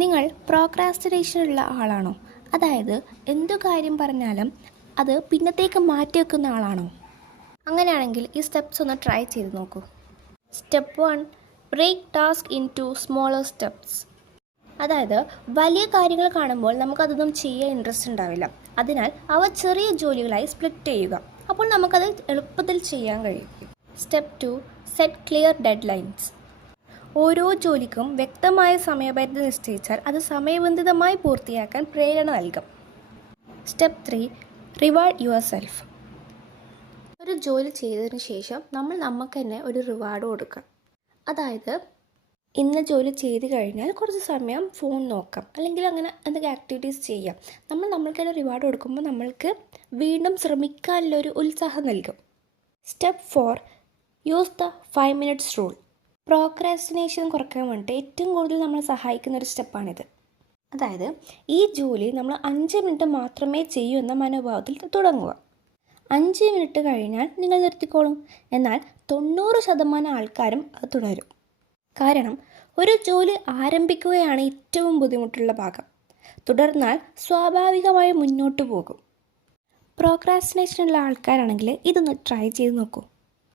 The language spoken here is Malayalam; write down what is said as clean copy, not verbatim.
നിങ്ങൾ പ്രോക്രാസ്റ്റിനേഷനുള്ള ആളാണോ? അതായത് എന്തു കാര്യം പറഞ്ഞാലും അത് പിന്നത്തേക്ക് മാറ്റി വെക്കുന്ന ആളാണോ? അങ്ങനെയാണെങ്കിൽ ഈ സ്റ്റെപ്സ് ഒന്ന് ട്രൈ ചെയ്ത് നോക്കൂ. Step 1, break task into smaller steps. അതായത് വലിയ കാര്യങ്ങൾ കാണുമ്പോൾ നമുക്കതൊന്നും ചെയ്യാൻ ഇൻട്രസ്റ്റ് ഉണ്ടാവില്ല. അതിനാൽ അവ ചെറിയ ജോലികളായി സ്പ്ലിറ്റ് ചെയ്യുക. അപ്പോൾ നമുക്കത് എളുപ്പത്തിൽ ചെയ്യാൻ കഴിയും. Step 2, set clear dead lines. ഓരോ ജോലിക്കും വ്യക്തമായ സമയപരിധി നിശ്ചയിച്ചാൽ അത് സമയബന്ധിതമായി പൂർത്തിയാക്കാൻ പ്രേരണ നൽകും. Step 3, reward your self. ഒരു ജോലി ചെയ്തതിന് ശേഷം നമ്മൾ നമുക്ക് തന്നെ ഒരു റിവാർഡ് കൊടുക്കുക. അതായത് ഇന്ന ജോലി ചെയ്ത് കഴിഞ്ഞാൽ കുറച്ച് സമയം ഫോൺ നോക്കാം, അല്ലെങ്കിൽ അങ്ങനെ എന്തെങ്കിലും ആക്ടിവിറ്റീസ് ചെയ്യാം. നമ്മൾ നമ്മൾക്ക് തന്നെ റിവാർഡ് കൊടുക്കുമ്പോൾ നമ്മൾക്ക് വീണ്ടും ശ്രമിക്കാനുള്ളൊരു ഉത്സാഹം നൽകും. Step 4, use the 5 minutes rule. Procrastination കുറയ്ക്കാൻ വേണ്ടിയിട്ട് ഏറ്റവും കൂടുതൽ നമ്മളെ സഹായിക്കുന്ന ഒരു സ്റ്റെപ്പാണിത്. അതായത് ഈ ജോലി നമ്മൾ 5 മിനിറ്റ് മാത്രമേ ചെയ്യൂ എന്ന മനോഭാവത്തിൽ തുടങ്ങുക. 5 മിനിറ്റ് കഴിഞ്ഞാൽ നിങ്ങൾ നിർത്തിക്കോളും. എന്നാൽ 90% ആൾക്കാരും അത് തുടരും. കാരണം ഒരു ജോലി ആരംഭിക്കുകയാണ് ഏറ്റവും ബുദ്ധിമുട്ടുള്ള ഭാഗം. തുടർന്നാൽ സ്വാഭാവികമായി മുന്നോട്ട് പോകും. പ്രോക്രാസ്റ്റിനേഷനുള്ള ആൾക്കാരാണെങ്കിൽ ഇതൊന്ന് ട്രൈ ചെയ്ത് നോക്കൂ.